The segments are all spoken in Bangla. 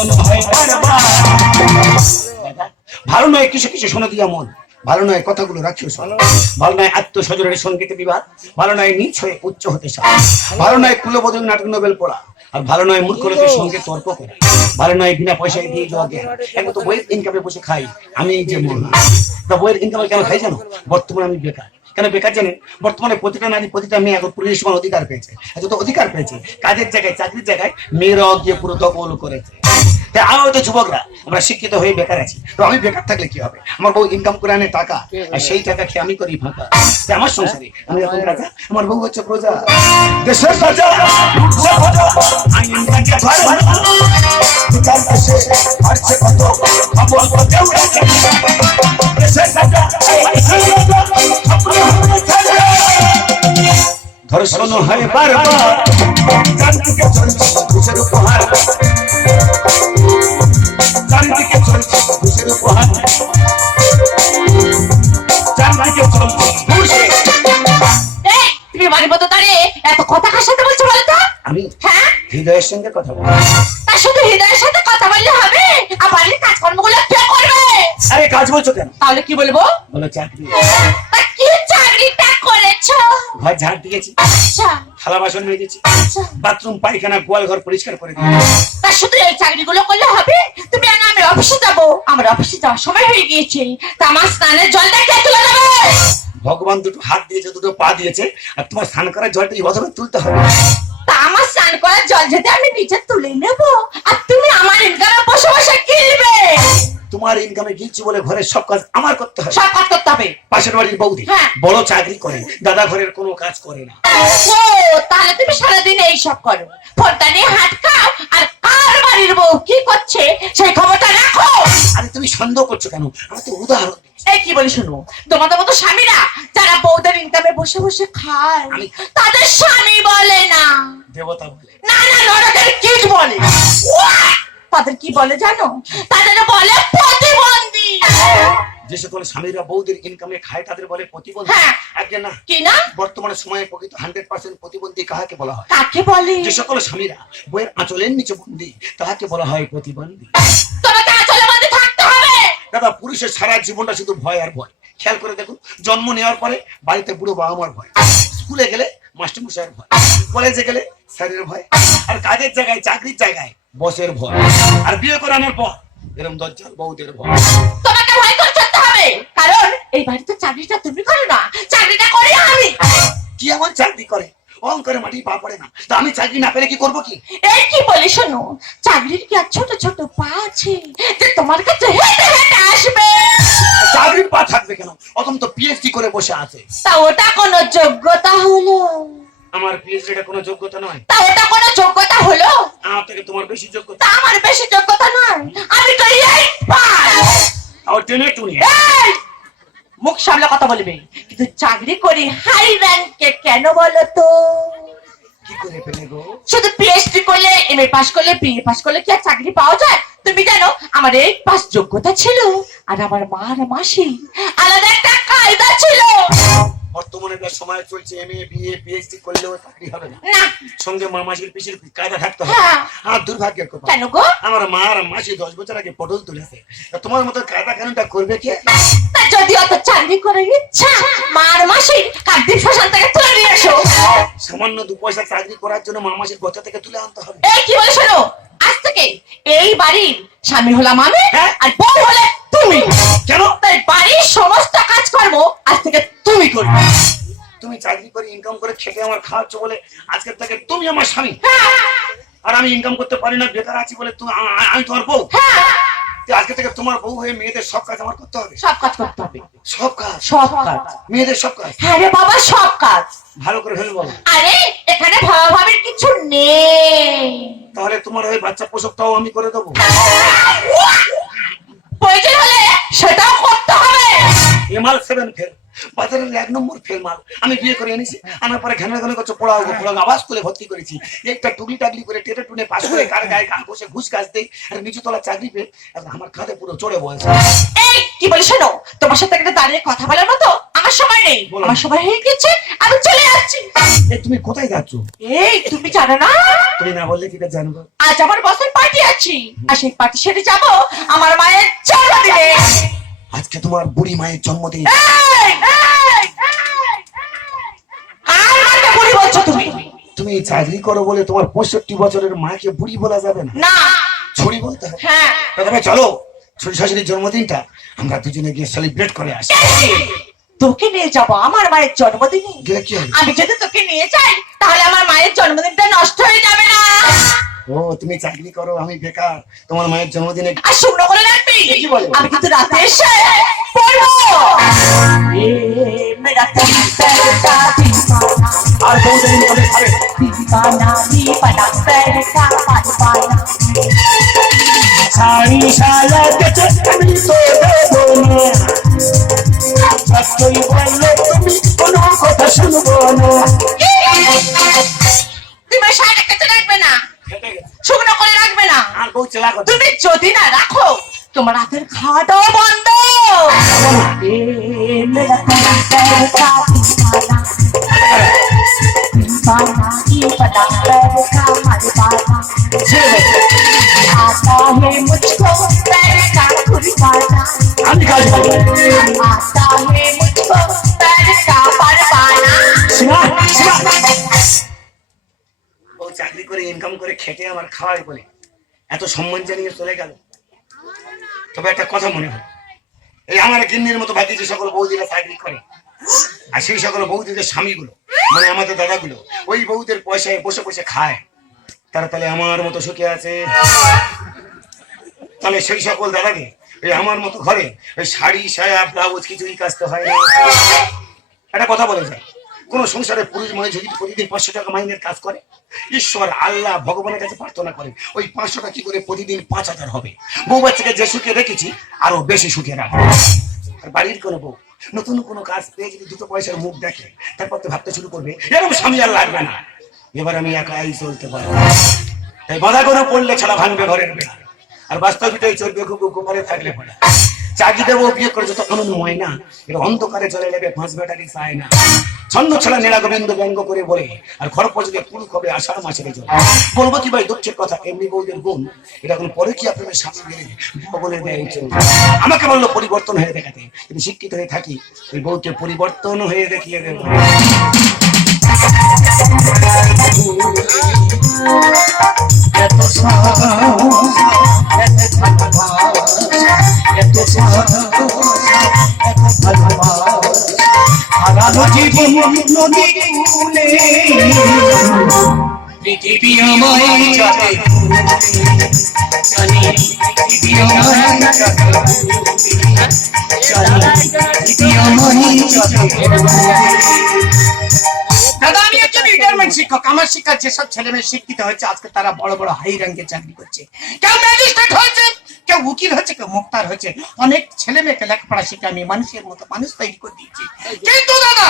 ধর্ষণ হয় বারবার। ভালো নয় কিছু কিছু শোনা দিয়া মন, ভালো নয় কথাগুলো রাখিও শোনো, ভালো নয় আত্মস্বজনের সঙ্গীতে বিবাদ, ভালো নয় নিচ হয়ে উচ্চ হতে সাহস, ভালো নয় কুলবোধন নাটক নোবেল পড়া, আর ভালো নয় মূর্খ লোকের সঙ্গে তর্ক করা, ভালো নয় বিনা পয়সায় দিয়ে যাওয়া জ্ঞান। এখন তো বইয়ের ইনকামে বসে খাই আমি, এই যে মন তা বইয়ের ইনকামে কেন খাই জানো? বর্তমানে আমি বেকার। কেন বেকার জানেন? বর্তমানে প্রতিটা নারী প্রতিটা মেয়ে এখন পুরুষের সমান অধিকার পেয়েছে, এত অধিকার পেয়েছে, কাজের জায়গায় চাকরির জায়গায় মেয়েরাও গিয়ে পুরো দখল করেছে। আমরা তো যুবকরা আমরা শিক্ষিত হয়ে বেকার আছি, তো আমি বেকার থাকলে কি হবে? আমার বউ ইনকাম করে আনে টাকা, আর সেই টাকা খেয়ে আমি করি ফাঁকা। আমার সংসারে আমি এখন রাজা, আমার বউ হচ্ছে প্রজা। দেশের রাজা আইনটাকে ধরে বিচার দেশে আসছে কত খবর করতে উড়েছে। দেশের রাজা ধর্ষণ হয় বারবার, চারদিকে চলছে ঘুষের উপহার, চারিদিকে চলছে ঘুষের উপহার, চারিদিকে চলছে ঘুষে। তুমি বাড়ির মতো দাঁড়িয়ে এত কথা কার সাথে বলছো বলতো? আমি হ্যাঁ হৃদয়ের সঙ্গে কথা বলি। তা শুধু হৃদয়ের সাথে কথা বললে হবে? আর বাড়ির কাজকর্মগুলো কে করবে? আরে কাজ বলছো কেন? তাহলে কি বলবো? বলো চাকরি। তা কি চাকরিটা করেছো? ঘর ঝাড় দিয়েছি, আচ্ছা থালা বাসন মেজেছি, আচ্ছা। বাথরুম পায়খানা গোয়াল ঘর পরিষ্কার করে দিয়েছি। তা শুধু এই চাকরিগুলো করলে হবে? তুমি আর আমি অফিসে যাবো, আমার অফিসে যাওয়ার সময় হয়ে গিয়েছে, তা আমার স্নানের জলটা কে তুলে দেবে? ভগবান দুটো হাত দিয়েছে, দুটো পা দিয়েছে, আর তোমার স্নান করার জলটা এই বছর তুলতে হবে। তা আমার স্নান করার জল যদি আমি নিচে তুলে নেবো, আর তুমি আমার ইনকামে বসে বসে গিলবে? তোমার ইনকামে গিলছি বলে ঘরের সব কাজ আমার করতে হয়। সব কাজ করতে হবে। পাশের বাড়ির বৌদি হ্যাঁ। বড় চাকরি করে, দাদা ঘরের কোনো কাজ করে না। ও তাহলে তুমি সারাদিন এইসব করো, ফোনটা নিয়ে হাত খাও, আর কার বাড়ির বউ কি করছে সেই খবরটা রাখো। আরে তুমি সন্দেহ করছো কেন? আমি তো উদাহরণ দিচ্ছি। এই কি বলি শোনো, তোমাদের মতো স্বামীরা যারা বউদের ইনকামে বসে বসে খায় তাদের স্বামী বলে না, দেবতা বলে। না না নরকের কীট বলে। তাদের কি বলে জানো? তাদের বলে প্রতিবন্ধী। যে সকল স্বামীরা বৌদের ইনকামে খায় তাদের বলে প্রতিবন্ধী। হ্যাঁ। আগে না, কি না? বর্তমানে সময়ে প্রকৃত 100% প্রতিবন্ধী কাহাকে বলা হয়? কাকে বলে? যে সকল স্বামীরা বইয়ের আঁচলের নিচে বন্দী তাহাকে বলা হয় প্রতিবন্ধী। তোমাকে আঁচলের মধ্যে থাকতে হবে। দাদা পুরুষের সারা জীবনটা শুধু ভয় আর ভয়। খেয়াল করে দেখুন, জন্ম নেওয়ার পরে বাড়িতে বুড়ো বাবা মার ভয়, স্কুলে গেলে মাস্টার মশাইয়ের ভয়, কলেজে গেলে স্যারের ভয়, আর কাজের জায়গায় চাকরির জায়গায় বসের ভয়, আর বিয়ে করানোর পর এরকম দজ্জাল বউদের ভয়। তোমাকে ভয় করতে হবে, কারণ এই বাড়িতে চাকরিটা তুমি করো না, চাকরিটা করি আমি। কি এমন চাকরি করে? অঙ্করে মাটি পা পড়ে না, তা আমি চাকরি না পেলে কি করবো কি? এই কি বলি শোনো, চাকরির কি আর ছোট ছোট পা আছে যে তোমার কাছে হেঁটে হেঁটে আসবে? চাকরির পা থাকবে কেন? অতম তো পিএইচডি করে বসে আছে। তা ওটা কোনো যোগ্যতা হলো? আমার পিএইচডিটা কোনো যোগ্যতা নয়। তা ওটা কোনো যোগ্যতা হলো? আমার থেকে তোমার বেশি যোগ্যতা। তা আমার বেশি যোগ্যতা নয়, আমি তো 8 পাস। আর টেনে টুনে এই, মুখ সামলে কথা বলবে, কিন্তু চাকরি করি হাই র্যাঙ্কে কেন বলো তো? কি করে পেলে গো? শুধু পিএইচডি করলে, এমএ পাস করলে, বিএ পাস করলে কি আর চাকরি পাওয়া যায়? তুমি জানো আমার 8 পাস যোগ্যতা ছিল, আর আমার মা আর মাসি আলাদা একটা কায়দা ছিল। বর্তমানে যা সময় চলছে এমএ বিএ পিএইচডি করলেও চাকরি হবে না, না। সঙ্গে মা মাসির পিছিয়ে কায়দা থাকতে হবে। হ্যাঁ। আর দুর্ভাগ্যের কথা, কেন গো? আমার মা আর মাসি 10 বছর আগে পটল তুলেছে, তা তোমার মতো কায়দা কানুনটা করবে কে? তা যদি অত চাকরি করার ইচ্ছা, মা আর মাসি কাকদ্বীপ শ্মশান থেকে তুলে নিয়ে এসো। সামান্য 2 পয়সা চাকরি করার জন্য মা মাসির গচ্ছা থেকে তুলে আনতে হবে? এই কি বলে শোনো, আজ থেকে এই বাড়ির স্বামী হলাম আমি, হ্যাঁ? আর বউ হলে তুমি। কেন? তাই বাড়ির সমস্ত কাজকর্ম আজ থেকে তুমি করবে। তুমি চাকরি করে ইনকাম করে খেতে আমার খাওয়াচ্ছ বলে আজকের থেকে তুমি আমার স্বামী, আর আমি ইনকাম করতে পারি না, বেকার আছি বলে তুমি আমি তোমার বউ। আজকে থেকে তোমার বউ হয়ে মেয়েদের সব কাজ আমার করতে হবে। সব কাজ করতে হবে। সব কাজ? সব কাজ মেয়েদের সব কাজ? হ্যাঁ রে বাবা, সব কাজ। ভালো করে ভেবে বলো। আরে এখানে ভাবাভাবির কিছু নেই। তাহলে তোমার হয়ে বাচ্চা প্রসবটাও আমি করে দেবো। প্রয়োজন হলে সেটাও করতে হবে। এমাল 7 ফেল, বাজারের 1 নম্বর ফেল মাল আমি বিয়ে করে এনেছি, আনার পরে ঘানা ঘানা করছে পড়াও আবার স্কুলে ভর্তি করেছি, একটা টুকলি টাকলি করে টেটে টুনে পাশ করে কার গায়ে গা বসে ঘুষ কাজ দেই, আর নিচু তলা চাকরি পেয়ে আমার খাতে পুরো চড়ে বসে। এই কি বলি শোনো, তোমার সাথে একটা দাঁড়িয়ে কথা বলার মতো আমার সময় নেই, আমার সময় হয়ে গেছে, আমি চলে যাচ্ছি। তুমি কোথায় যাচ্ছ? এই তুমি জানো না তুমি না বললে কি করে জানবো? আজ আমার বসের পার্টি আছে, আর সেই পার্টি সেরে যাবো আমার মায়ের জন্মদিনে। আজকে তোমার বুড়ি মায়ের জন্মদিন। এই, এই, কার মাকে বুড়ি বলছো তুমি? তুমি চাকরি করো বলে তোমার 65 বছরের মাকে বুড়ি বলা যাবে না, না। ছড়ি বলতে হবে। হ্যাঁ। তবে চলো শ্বশুর শাশুড়ির জন্মদিনটা আমরা দুজনে গিয়ে সেলিব্রেট করে আসি। তোকে নিয়ে যাবো আমার মায়ের জন্মদিনে? গেলে কি হবে? আমি যদি তোকে নিয়ে যাই তাহলে আমার মায়ের জন্মদিনটা নষ্ট হয়ে যাবে না? ও তুমি চাকরি করো, আমি বেকার, তোমার মায়ের জন্মদিনে আর শুকনো করে রাখবি। কি বলে? আমি কিন্তু রাতে এসে পড়বো। মেরা তরকা দিবানা, আর বউদিন বলে খাবে দিবানা দিবানা তরকা পানা। শাড়ি শালা কেচে আমি তো দেবো না, যতই বললে তুমি কোনো কথা শুনবো না। তুমি শাড়ি কেটে রাখবে না, শুকনো করে রাখবে না। আর বউ চেলা কথা তুমি যদি না রাখো তোমার রাতের খাওয়াটাও বন্ধ। মেরা তরকা দিবানা, दिवाना दीवाना पैर का मरवाना, आता है मुझको पैर का खुरपाना, আমি কাজ করবো। आता है मुझको पैर का परवाना। শিবা, শিবা। ও চাকরি করে ইনকাম করে খেটে আমার খাওয়াই বলে এত সম্মান জানিয়ে চলে গেল। তবে একটা কথা মনে হয়, এই আমার গিন্নির মতো বাকি যে সকল বৌদিরা চাকরি করে আর সেই সকল বৌদিদের স্বামীগুলো মানে আমাদের দাদাগুলো ওই বৌদের পয়সায় বসে বসে খায়, তারা তাহলে আমার মতো সুখে আছে? তাহলে সেই সকল দাদাকে এই আমার মতো ঘরে ওই শাড়ি সায়া ব্লাউজ কিছুই কাচতে হয় না। একটা কথা বলে যায়, কোন সংসারে পুরুষ মানুষ যদি প্রতিদিন 500 টাকা মাইনের কাজ করে, ঈশ্বর আল্লাহ ভগবানের কাছে প্রার্থনা করে ওই 500 টাকা কি করে প্রতিদিন 5000 হবে। বউ বাচ্চাকে যে সুখে রেখেছি আরো বেশি সুখে রাখবে। আর বাড়ির কোনো বউ নতুন কোনো কাজ পেয়ে যদি 2 পয়সার মুখ দেখে তারপর তো ভাবতে শুরু করবে এরকম স্বামী আর লাগবে না, এবার আমি একাই চলতে পারবো। তাই বাধা করে পড়লে ছাড়া ভাঙবে ঘরের বেড়া, আর বাস্তবিকটাই চলবে গোপনে থাকলে পড়া। চাকরি দেবো বিয়ে করে যত আনন্দ হয় না, এটা অন্ধকারে চলে যাবে 5 ব্যাটারি চায় না। ছন্দ ছাড়া নেড়া গোবিন্দ ব্যঙ্গ করে বলে আর ঘর পর্যন্ত পুরুষ হবে আষাঢ় মাসের জল। বলবো কি ভাই দুঃখের কথা, এমনি বউদের গুণ এটা এখন পরে কি আপনাদের সামনে গেলে বলে দেয় চলবে। আমাকে বললো পরিবর্তন হয়ে দেখাতে, যদি শিক্ষিত হয়ে থাকি ওই বউকে পরিবর্তন হয়ে দেখিয়ে দেবো। এত হারানো জীবন নদী কূলে পৃথিবী আমায় যাবে জানি, পৃথিবী আমায় যাবে জানি, পৃথিবী আমায় যাবে। দাদা আমি একজন রিটায়ারমেন্ট শিক্ষক, আমার শিক্ষা যেসব ছেলে মেয়ে শিক্ষিত হয়েছে আজকে তারা বড় বড় হাই র্যাঙ্কে চাকরি করছে, কেউ ম্যাজিস্ট্রেট হয়েছে, কেউ উকিল হয়েছে, কেউ মুক্তার হয়েছে। অনেক ছেলে মেয়েকে লেখাপড়া শিখে আমি মানুষের মতো মানুষ তৈরি করে দিয়েছি, কিন্তু দাদা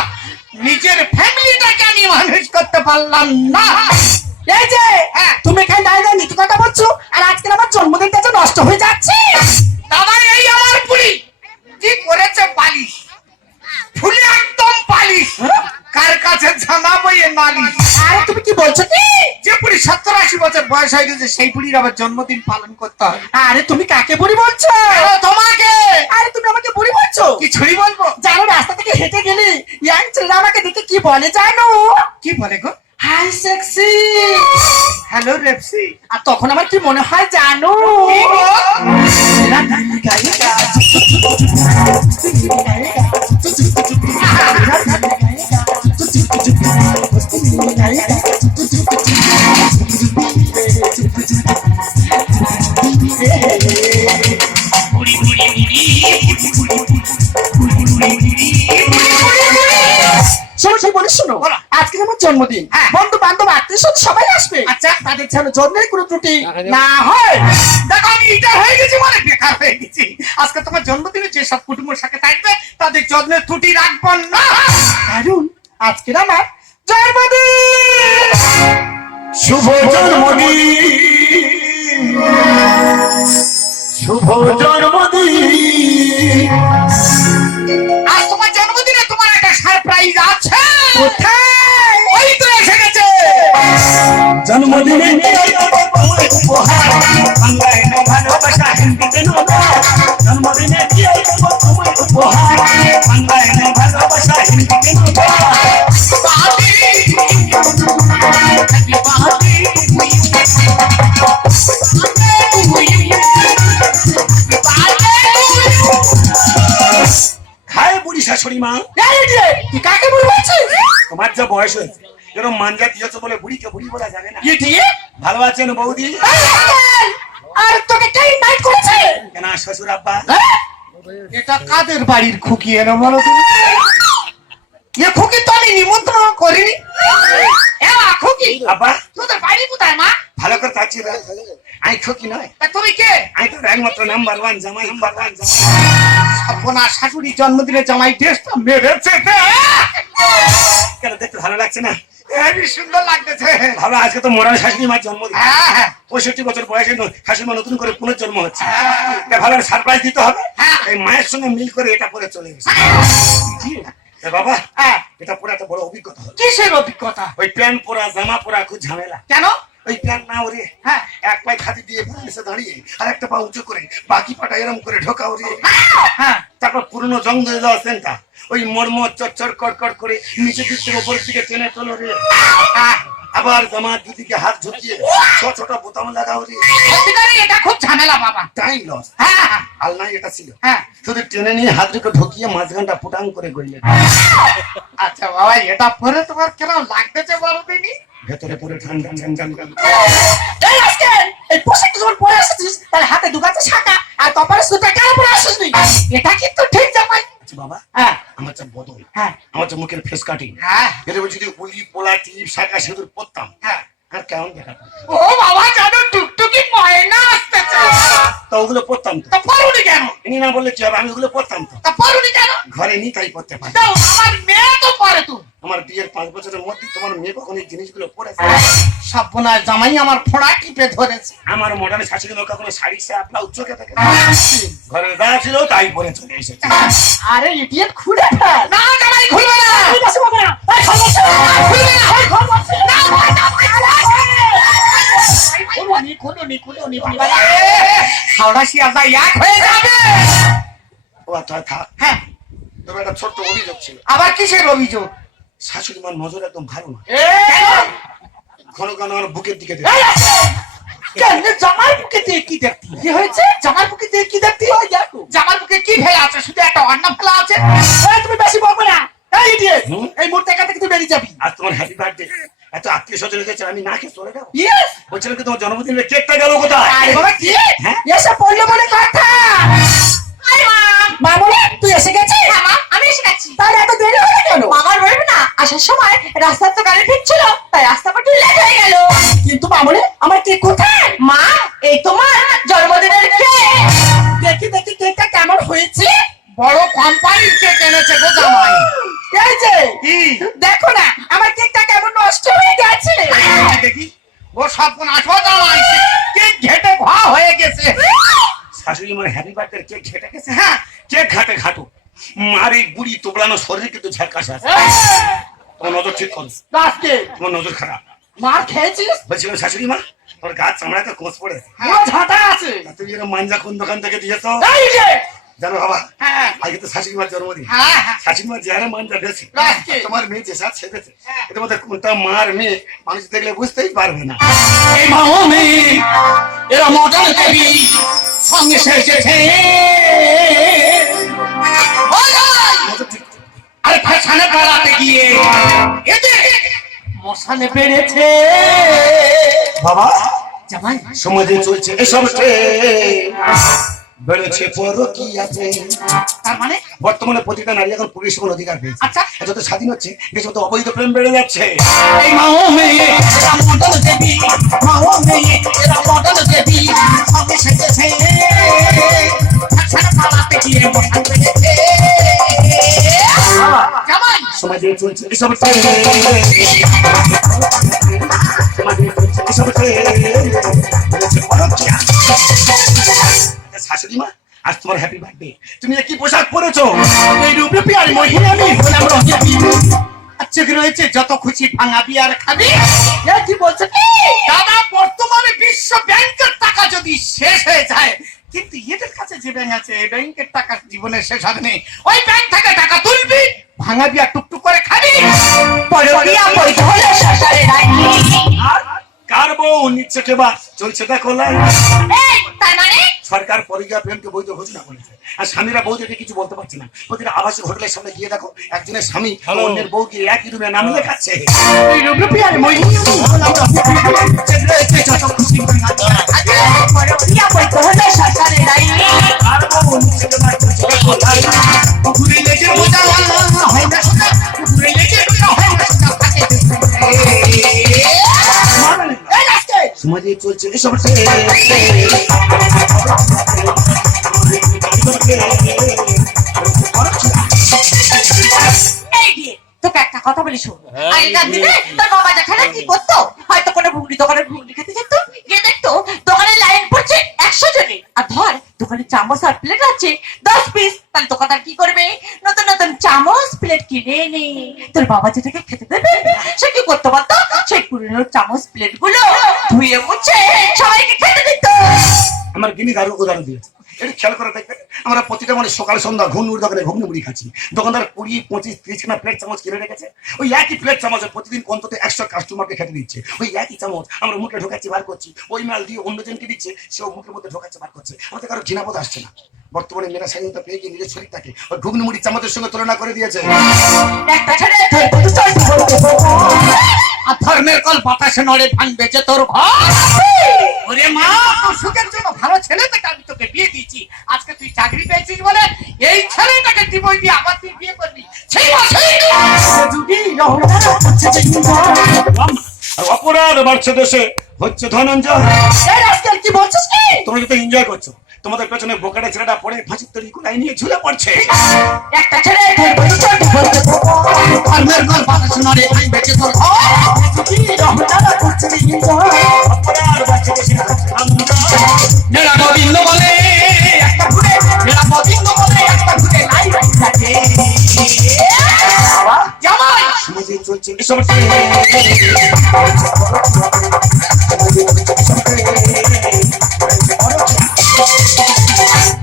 নিজের ফ্যামিলিটাকে আমি মানুষ করতে পারলাম না। এই যে তুমি এখানে দাঁড়িয়ে নীতি কথা বলছো আর আজকে আমার জন্মদিনটা যে নষ্ট হয়ে যাচ্ছে। দাদা এই আমার পুরি কি করেছে বালিশ, ফুলে একদম বালিশ, কার কাছে জানাবো এ নালিশ। আরে তুমি কি বলছো কি? যে পুরি 70-80 বছর বয়স হয়ে গেছে সেই পুরির আবার জন্মদিন পালন করতে হবে। আরে তুমি কাকে বুড়ি বলছো? তোমাকে। আরে তুমি আমাকে বুড়ি বলছো? কিছুই বলবো জানো রাস্তা থেকে হেঁটে গেলে ইয়াং ছেলেরা আমাকে দেখে কি বলে জানো? কি বলে গো? Hi sexy. হ্যালো রেপসি। আর তখন আমার কি মনে হয় জানো? কি গো? শোনো আজকে আমার জন্মদিন, বন্ধু বান্ধব আত্মীয় স্বজন সবাই আসবে। আচ্ছা তাদের যেন জন্মের কোনো ত্রুটি না হয়। দেখো আমি এটা হয়ে গেছি মানে বেকার হয়ে গেছি। আজকে তোমার জন্মদিনে যেসব কুটুম্বের সাথে থাকবে তাদের যত্নের ত্রুটি রাখবো না, কারণ আজকে আমার জন্মদিন। শুভ জন্মদিন, শুভ জন্মদিন। আজ তোমার জন্মদিনে তোমার একটা সারপ্রাইজ আছে। কোথায়? ওই তো এসে গেছে। জন্মদিনে উপহার বাংলায় না ভালোবাসা হিন্দিতে জন্মদিনে তোমায় উপহার বাংলায় না ভালোবাসা হিন্দিতে খায় বুড়ি শাশুড়ি মা। তুই কাকে বুড়ি বলছিস? তোমার যা বয়স হয়েছে এরকম মানজা দিয়েছো বলে বুড়িকে বুড়ি বলা যাবে না। ইডিয়ে ভালো আছেন বৌদি? আর তোকে কে ইনভাইট করেছে? কেন শ্বশুর আব্বা? এটা কাদের বাড়ির খুকি এনে বলো তুমি? এ খুকি তো আমি নিমন্ত্রণ করিনি। এ মা খুকি, আব্বা তোদের বাড়ি কোথায় মা? ভালো করে চাচ্ছি না, আমি খুকি নয়, তা তুমি কে? আমি তো একমাত্র নাম্বার ওয়ান জামাই, নাম্বার ওয়ান জামাই। সর্বনা শাশুড়ি জন্মদিনে জামাই ড্রেসটা মেরেছে। কেন দেখতে ভালো লাগছে না? হেবি সুন্দর লাগতেছে। ভালো, আজকে তো মরার শাশুড়ি মার জন্মদিন। হ্যাঁ হ্যাঁ 65 বছর বয়সে শাশুড়ি মা নতুন করে পুনর্জন্ম হচ্ছে, তা ভালো সারপ্রাইজ দিতে হবে। এই মায়ের সঙ্গে মিল করে এটা পরে চলে গেছে। এ বাবা, এটা পুরো একটা বড় অভিজ্ঞতা হলো। কিসের অভিজ্ঞতা? ওই প্যান্ট পরা জামা পরা খুব ঝামেলা। কেন? ওই প্যান্ট না ওরে, হ্যাঁ এক পায়ে খাদি দিয়ে এসে দাঁড়িয়ে আর একটা পা উঁচু করে বাকি পাটা এরম করে ঢোকা ওরে। হ্যাঁ তারপর পুরনো জং ধরে দেওয়া সেন্টা ওই মর্ম চচ্চর কড়কড় করে নিচের দিক থেকে উপরের দিকে টেনে তোলো রে। আবার জামা দুদিকে হাত ঝুঁকিয়ে ছোট বোতাম লাগাও রে। সত্যিকারে এটা খুব ঝামেলা বাবা। Time loss. হ্যাঁ হ্যাঁ আর নাই এটা ছিল, হ্যাঁ। শুধু টেনে নিয়ে হাত ঢুকে ঢুকিয়ে মাঝখানটা ফুটাং করে গড়িয়ে আচ্ছা বাবা, এটা পরে তোমার কেমন লাগতেছে বলো দিনি? ভেতরে পুরো ঠান্ডা ঠান্ডা। এই আজকে এই পোশাকটা যখন পরে এসেছিস তাহলে হাতে দুগাতে শাখা আর কপালে সুতা কেন পরে আসিসনি? এটা কিন্তু ঠিক জামাই। আচ্ছা বাবা, হ্যাঁ আমার যা বদল, হ্যাঁ আমার যা মুখের ফেস কাটিং, হ্যাঁ এর যদি উলি পোলা টিপ শাখা সিঁদুর পরতাম, হ্যাঁ। আর কেমন দেখাতাম? ও বাবা, জানো টুকটুকি ময়না আসতেছে। তা ওগুলো পরতাম তো। তা পরুনি কেন? ইনি না বললে কি হবে, আমি ওগুলো পরতাম তো। তা পরুনি কেন? ঘরে নি তাই পরতে পারি। দাও, আমার মেয়ে তো পরে তো। আমার বিয়ের 5 বছরের মধ্যে তোমার মেয়ে কখন এই জিনিসগুলো পরেছে? সর্বনাশ, জামাই আমার ফোড়া টিপে ধরেছে। আমার মডার্ন শাশুড়ি লোক কখনো শাড়ি সাপলা উচ্চকে থাকে না। ঘরে যা ছিল তাই পরে চলে এসেছে। আরে ইডিয়েট, খুলে ফেল। না জামাই, খুলবে না। এই বসে বাবা না, এই খরচ খুলবে না, এই খরচ না। ভয় না, খুলুনি বাবা রে। হাওড়া শিয়ালদা এক হয়ে যাবে। ও আচ্ছা থাক। হ্যাঁ, তবে একটা ছোট্ট অভিযোগ ছিল। আবার কিসের অভিযোগ? শাশুড়ি মার নজর একদম ভালো না, কেন? ঘন ঘন আমার বুকের দিকে এই আছে। কেন জামার বুকে দিয়ে কি দেখতি? কি হয়েছে? জামার বুকে দিয়ে কি দেখতি? ওই দেখো, জামার বুকে কি ফেলা আছে? শুধু একটা অন্ন ফেলা আছে। এই তুমি বেশি বকবে না। এই ইডিয়েট, এই মুহূর্তে এখান থেকে তুই বেরিয়ে যাবি। আজ তোমার হ্যাপি বার্থডে, এত আত্মীয় স্বজন এসেছে, আমি না খেয়ে চলে যাবো? ইয়েস। বলছিলাম কি তোমার জন্মদিনের কেকটা গেল কোথায়? আরে বাবা, কি? হ্যাঁ? এসে পড়লো বলে কথা। আরে মা, মা বলে তুই এসে গেছিস? হ্যাঁ মা, আমি এসে গেছি। তাহলে এত দেরি হলো কেন? আমার বলবে না, আসার সময় রাস্তার তো গাড়ি ঠিক ছিল, তাই রাস্তা একটু লেট হয়ে গেল। কিন্তু মা বলে আমার কেক কোথায়? মা, এই তোমার জন্মদিনের কেক। দেখি দেখি কেকটা কেমন হয়েছে। বড় কোম্পানির কেক এনেছে গো জামাই। এই যে কি? দেখো না আমার কেকটা কেমন নষ্ট হয়ে গেছে। দেখি। ও সর্বনাশ, ও জামাই, কেক ঘেটে ভা হয়ে গেছে। শাশুড়ি মার হ্যাপি বার্থডে কেক ঘেটে গেছে। হ্যাঁ, কেক ঘাটে ঘাটু, মার এই বুড়ি তোবলানো শরীরে কিন্তু ঝাঁকাশ আছে। তোমার নজর ঠিক করো, আজকে তোমার নজর খারাপ। মার খেয়েছিস? বলছিলাম শাশুড়ি মা, তোর গাছ চামড়াতে কোষ পড়েছে, পুরো ঝাঁটা আছে। তুমি এরকম মাঞ্জা কোন দোকান থেকে দিয়েছো এই যে জানো বাবা? হ্যাঁ আজকে তো শাশুড়ি মার জন্মদিন। হ্যাঁ হ্যাঁ শাশুড়ি মার যে হারে মাঞ্জা দিয়েছে, আজকে তোমার মেয়ে যে সাথ সেজেছে, এর মধ্যে কোনটা মার মেয়ে মানুষ দেখলে বুঝতেই পারবে না। এই মামনি এরা মডার্ন দেবী সঙ্গে সেজেছে। নজর ঠিক করো। আরে ফ্যাশনে বেড়াতে গিয়ে এতে মশানে বেড়েছে। বাবা, জামাই সমাজে চলছে এসব ট্রেন্ড, বেড়েছে পরকীয়াতে। তার মানে বর্তমানে প্রতিটা নারী এখন পুরুষ সমান অধিকার পেয়েছে। আচ্ছা। যত স্বাধীন হচ্ছে দেশ মতো অবৈধ প্রেম বেড়ে যাচ্ছে। এই মামনি এরা মডার্ন দেবী, মামনি এরা মডার্ন দেবী সঙ্গে সেজেছে। ফ্যাশনে বেড়াতে গিয়ে মশানে বেড়েছে। জামাই সমাজে চলছে এসব ট্রেন্ড, সমাজে চলছে এসব ট্রেন্ড, বেড়েছে পরকীয়া। শাশুড়ি মা, আজ তোমার হ্যাপি বার্থডে, তুমি কি পোশাক পরেছো? এই রূপে পিয়ার মহিলা আমি হলাম রঙে বিহু। আচ্ছা রয়েছে যত খুশি ভাঙাবি আর খাবি। কি বলছে? যদি শেষ হয়ে যায়, কিন্তু এদের কাছে যে ব্যাংক আছে, এই ব্যাংকের টাকা জীবনে শেষ হবে না। ওই ব্যাংক থেকে টাকা তুলবি, ভাঙাবি আর টুকটুক করে খাবি। পরকিয়া বৈধ হলো সংসারের আইন। আর কার বউ নিচ্ছে কেবা চলছে দেখো লাই। এই, তার মানে সরকার পরিচয় প্রেমকে বৈধ ঘোষণা করেছে, আর স্বামীরা বউদেরকে কিছু বলতে পারছে না। প্রতিটা আবাসিক হোটেলের সামনে গিয়ে দেখো, একজনের স্বামী অন্যের বউকে একই রুমে নাম লেখাচ্ছে। পরকিয়া বৈধ হলো সংসারের আইন। কার বউ নিচ্ছে কেবা চলছে দেখো লাই। পুকুরে লেগে বোঝা হয় না সোজা, পুকুরে লেগে বোঝা হয় না সোজা, থাকে এই আজকে সমাজে চলছে এসব এই দিয়ে তোকে একটা কথা বলি শোন। আগেকার দিনে তোর বাবা যেখানে কি করতো, হয়তো কোনো ঘুগনি দোকানের ঘুগনি খেতে যেত, গিয়ে দেখতো দোকানে লাইন পড়ছে 100 জনের, আর ধর দোকানে চামচ আর প্লেট আছে 10 পিস, তাহলে দোকানদার কি করবে? নতুন নতুন চামচ প্লেট কিনে এনে তোর বাবা যেটাকে খেতে দেবে, সে কি করতে পারতো? সেই পুরনো চামচ প্লেট গুলো ধুয়ে মুছে সবাইকে খেতে দিত। আমার গিনি দারু উদাহরণ দিয়েছে, এটা খেয়াল করে দেখবে। আমরা প্রতিটা মানে সকাল সন্ধ্যা ঘুগনির দোকানে ঘুগনি মুড়ি খাচ্ছি, দোকানদার 20, 25, 30 খানা প্লেট চামচ কিনে রেখেছে। ওই একই প্লেট চামচ প্রতিদিন অন্তত 100 কাস্টমারকে খেতে দিচ্ছে। ওই একই চামচ আমরা মুখে ঢোকাচ্ছি বার করছি, ওই মাল দিয়ে অন্যজনকে দিচ্ছে, সেও মুখের মধ্যে ঢোকাচ্ছে বার করছে। আমাদের কারো ঘৃণাবোধ আসছে না। বর্তমানে মেয়েরা স্বাধীনতা পেয়ে গিয়ে নিজের শরীরটাকে ওই ঘুগনি মুড়ির চামচের সঙ্গে তুলনা করে দিয়েছে। একটা ছেড়ে ধরে চলতে বলতে আর ধর্মের কল বাতাসে নড়ে ভাঙবে যে তোর ঘর। ওরে মা, তোর সুখের জন্য ভালো ছেলেটাকে আমি তোকে বিয়ে দিয়েছি, আজকে তুই চাকরি পেয়েছিস বলে এই ছেলেটাকে জীবন দিয়ে আবার তুই বিয়ে করবি। সেই আর অপরাধ বাড়ছে দেশে, হচ্ছে ধনঞ্জয়। কি বলছিস কি? তোমরা তো এনজয় করছো, তোমাদের পেছনে বোকাটা ছেলেটা পড়ে ফাঁসির তৈরি কোলাই নিয়ে ঝুলে পড়ছে। একটা ছেড়ে ধরে চলতে বলতে ধর্মের কল বাতাসে নড়ে ভাঙবে যে তোর ঘর। অপরাধ বাড়ছে দেশে, হচ্ছে ধনঞ্জয়। নেড়া গোবিন্দ বলে একটা ঘুরে, নেড়া গোবিন্দ বলে একটা ঘুরে লাই লাগে। জামাই সমাজে চলছে এসব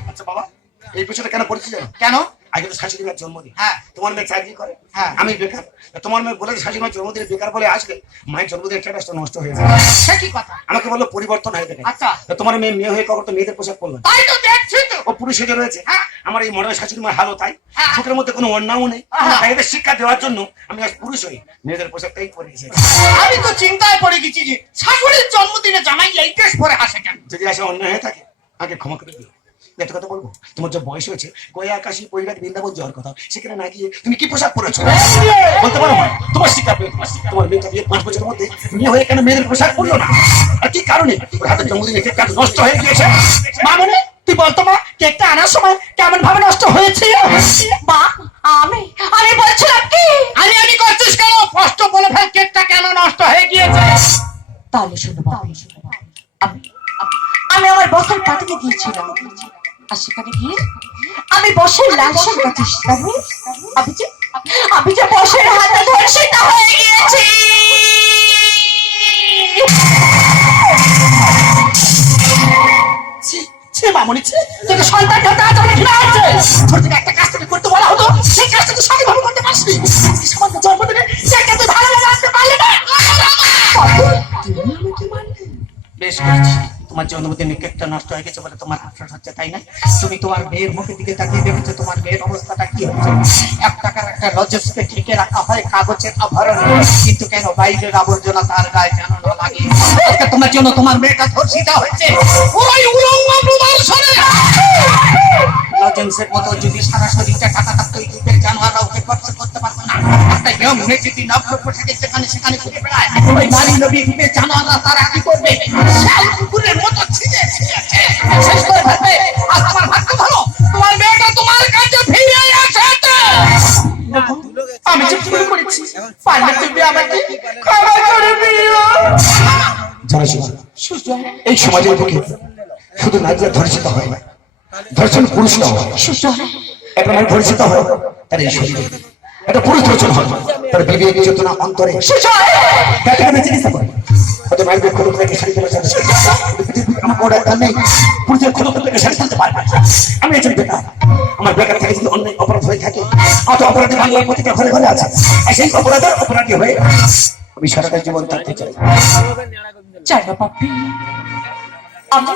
আচ্ছা বাবা, এই বিষয়টা কেন পড়েছি জানো? কেন? আগে তো শাশুড়ি মায়ের জন্মদিন, হ্যাঁ। তোমার মেয়ে চাকরি করে, হ্যাঁ। আমি বেকার। তোমার মেয়ে বলে শাশুড়ি মায়ের জন্মদিনে বেকার বলে আসলে মায়ের জন্মদিনের স্ট্যাটাসটা নষ্ট হয়ে যায়। সে কি কথা? আমাকে বললো পরিবর্তন হয়ে যাবে। আচ্ছা। তোমার মেয়ে হয়ে কখনো তো মেয়েদের পোশাক পরলো না, তাই তো দেখছি তো। ও পুরুষ সেজে রয়েছে। হ্যাঁ। আমার এই মডার্ন শাশুড়ি মায়ের হালও তাই, হ্যাঁ। চোখের মধ্যে কোনো অন্যাও নেই। হ্যাঁ। তাই এদের শিক্ষা দেওয়ার জন্য আমি আজ পুরুষ হই মেয়েদের পোশাকটাই পরে এসেছি। আমি তো চিন্তায় পড়ে গেছি যে শাশুড়ির জন্মদিনে জামাই এই ড্রেস পরে আসে কেন? যদি আসে অন্যায় হয়ে থাকে আগে ক্ষমা করে দিও। একটা কথা বলবো, তোমার যে বয়স হয়েছে গয়া আকাশী পরিবার বৃন্দাবন যাওয়ার কথা, সেখানে না গিয়ে তুমি কি পোশাক পরেছো বলতে পারো না? তোমার শিক্ষা পেয়ে তোমার মেয়েটা বিয়ে 5 বছরের মধ্যে মেয়ে হয়ে কেন মেয়েদের পোশাক পরলো না? আর কি কারণে ওর হাতের জন্মদিনে কেক কাটা নষ্ট হয়ে গিয়েছে? মা মানে তুই বলতো মা, কেকটা আনার সময় কেমন ভাবে নষ্ট হয়েছে? মা, আমি বলছিলাম কি, আমি করছিস কেন? স্পষ্ট বলে ফেল, কেকটা কেন নষ্ট হয়ে গিয়েছে? তাহলে শোনো মা, আমি আমার বসের পার্টিতে গিয়েছিলাম, আর সেখানে গিয়ে আমি বসের লাল শাড়ি কাটিয়েছিলাম। আমি যে বসের হাতে ধর্ষিত হয়ে গিয়েছি। মামনি তোকে সন্তান খেতে আজ অনেক ঘৃণা হচ্ছে। ছোট থেকে একটা কাজ থেকে করতে বলা হতো, সেই কাজটা তুই সঠিকভাবে করতে পারছিস। সমাজের জন্মদিনে কেকটা তুই ভালো লাগে আনতে পারলি না। বেশ করেছি, তোমার জন্মদিনে কেকটা নষ্ট হয়ে গেছে বলে তোমার আফসোস হচ্ছে, তাই না? তুমি তোমার মেয়ের মুখের দিকে তাকিয়ে দেখেছো তোমার মেয়ের অবস্থাটা কি হচ্ছে। 1 টাকার একটা লজেন্সকে ঢেকে রাখা হয় কাগজের আভরণ, কিন্তু কেন বাইরের আবর্জনা তার গায়ে যেন না লাগে। আজকে তোমার জন্য তোমার মেয়েটা ধর্ষিত হয়েছে। ওই উলঙ্গ প্রদর্শনে লজেন্সের মতো যদি সারা শরীরটা টাকা থাকতো, এই যুগের জানোয়াররা ওকে কষ্ট করতে পারতো না। একটা ইয়ং মেয়ে যদি নগ্ন পোশাকে সেখানে ঘুরে বেড়ায়, ওই নারী নবী যুগের জানোয়াররা তারা কি করবে? শাল কুকুরের মতো ছিঁড়ে শেষ করে ফেলবে। আর তোমার ভাগ্য ভালো, তোমার মেয়েটা তোমার কাছে ফিরে এসেছে। আমি চুপ করে পড়েছি, পারলে তুমি আমাকে ক্ষমা করে দিও। এই সমাজের বুকে শুধু নারীরা ধর্ষিত হয় না, ধর্ষণ পুরুষরা হয়। একটা নারী ধর্ষিত হয় তার এই শরীরে, এটা পুরুষ রচনা হয় তার বিবেক চেতনা অন্তরে তাকে আমি চিকিৎসা করি হয়তো মাইন্ডের খোলক থেকে শাড়ি চলে যাবে আমার কোনো ডাক্তার নেই পুরুষের খোলক থেকে শাড়ি চলতে পারবে আমি একজন বেকার আমার বেকার থেকে যদি অন্যায় অপরাধ হয়ে থাকে অত অপরাধী বাংলার প্রতিটা ঘরে ঘরে আছে আর সেই অপরাধের অপরাধী হয়ে আমি সারাটা জীবন থাকতে চাই চাই না পাপি আমি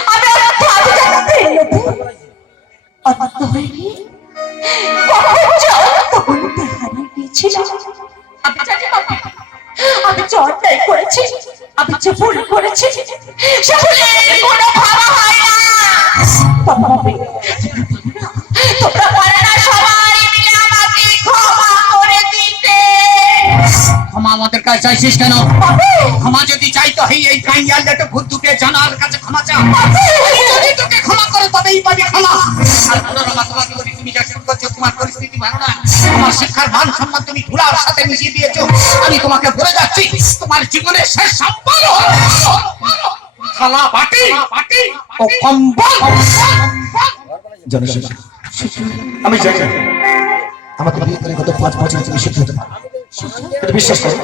আমি অন্ত হয়নি আমি জানি পাপি আমি যে অন্যায় করেছি আমি যে ভুল করেছি সে ভুলের কোনো ভাবা হয় না পাপি তোমরা পারে না সবাই মিলে আমাকে ক্ষমা করে দিতে ক্ষমা আমাদের কাছে চাইছিস কেন? পাপি ক্ষমা যদি চাইতো এই কাইয়ালটা ভূতুকে জানার কাছে ক্ষমা চা। যদি তোকে ক্ষমা করে তবেই পাবি ক্ষমা। আর পুনরায় তোমাকে বলি, তুমি যা শুরু করছো তোমার পরিস্থিতি ভালো না। তোমার শিক্ষার মান সম্মান তুমি ধুলার সাথে মিশিয়ে দিয়েছো। আমি তোমাকে বলে যাচ্ছি তোমার জীবনের শেষ সম্বল খালা বাটি ও কম্বল। জনশেষ আমি জানি আমাকে বিয়ে করে গত 5 বছর তুমি শিক্ষিত হতে পারো কিন্তু বিশ্বাস করো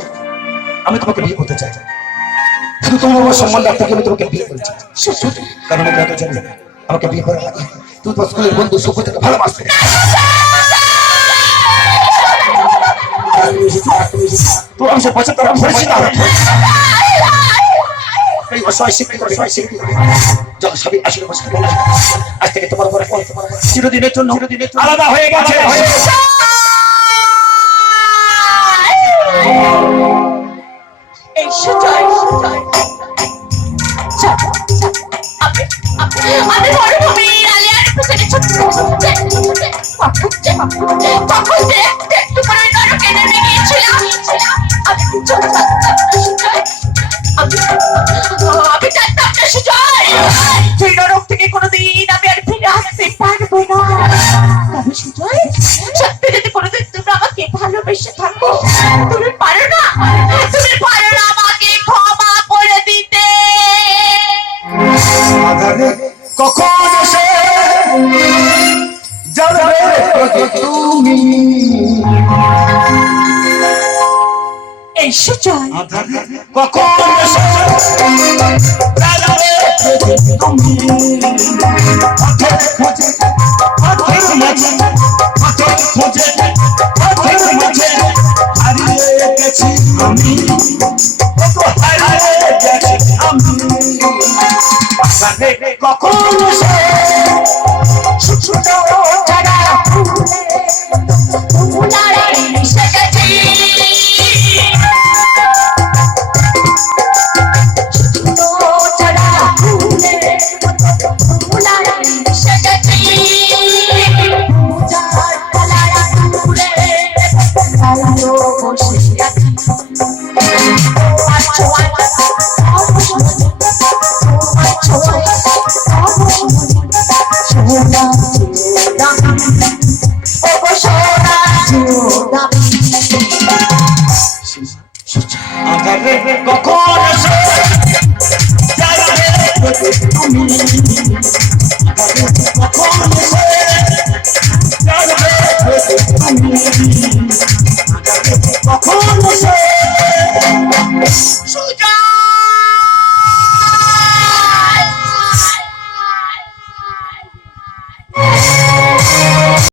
আমি তোমাকে বিয়ে করতে চাই শুধু তোমার সম্মান রাখতে আমি তোমাকে বিয়ে করেছি কারণ আমি কত জানি আমাকে বিয়ে করার আগে তুই তোমার স্কুলের বন্ধু সুখ থেকে ভালোবাসতে তো আমি সে বছর তোরা ভরেছি না এই অসহায় শিক্ষিত যখন সবই আসলে বসে আজ থেকে তোমার পরে চিরদিনের জন্য আলাদা হয়ে গেছে এই সুজয় আমি মরুভূমির আলিয়ার পিছনে ছুটতে তখন একটু করে নরকে নেমে গিয়েছিলাম আমি চলে যাচ্ছি আমি জানতাম না সুজয় সেই নরক থেকে কোনোদিন আমি আর ফিরে আসতে পারবো না তবে সুজয় সত্যি যদি কোনোদিন তোমরা আমাকে ভালোবেসে থাকো তুমি পারো না আমাকে ক্ষমা করে দিতে কখন এসে যাবে তুমি এই সুজয় কখন এসে যাবে তুমি পথের খোঁজে পথের মাঝে পথের খোঁজে পথের মাঝে হারিয়ে গেছি আমি হারিয়ে গেছি আমি কখন এসে ছোট ছাড়া ফুলারে সেজেছি কখন এসে যাবে তুমি কখন এসে যাবে তুমি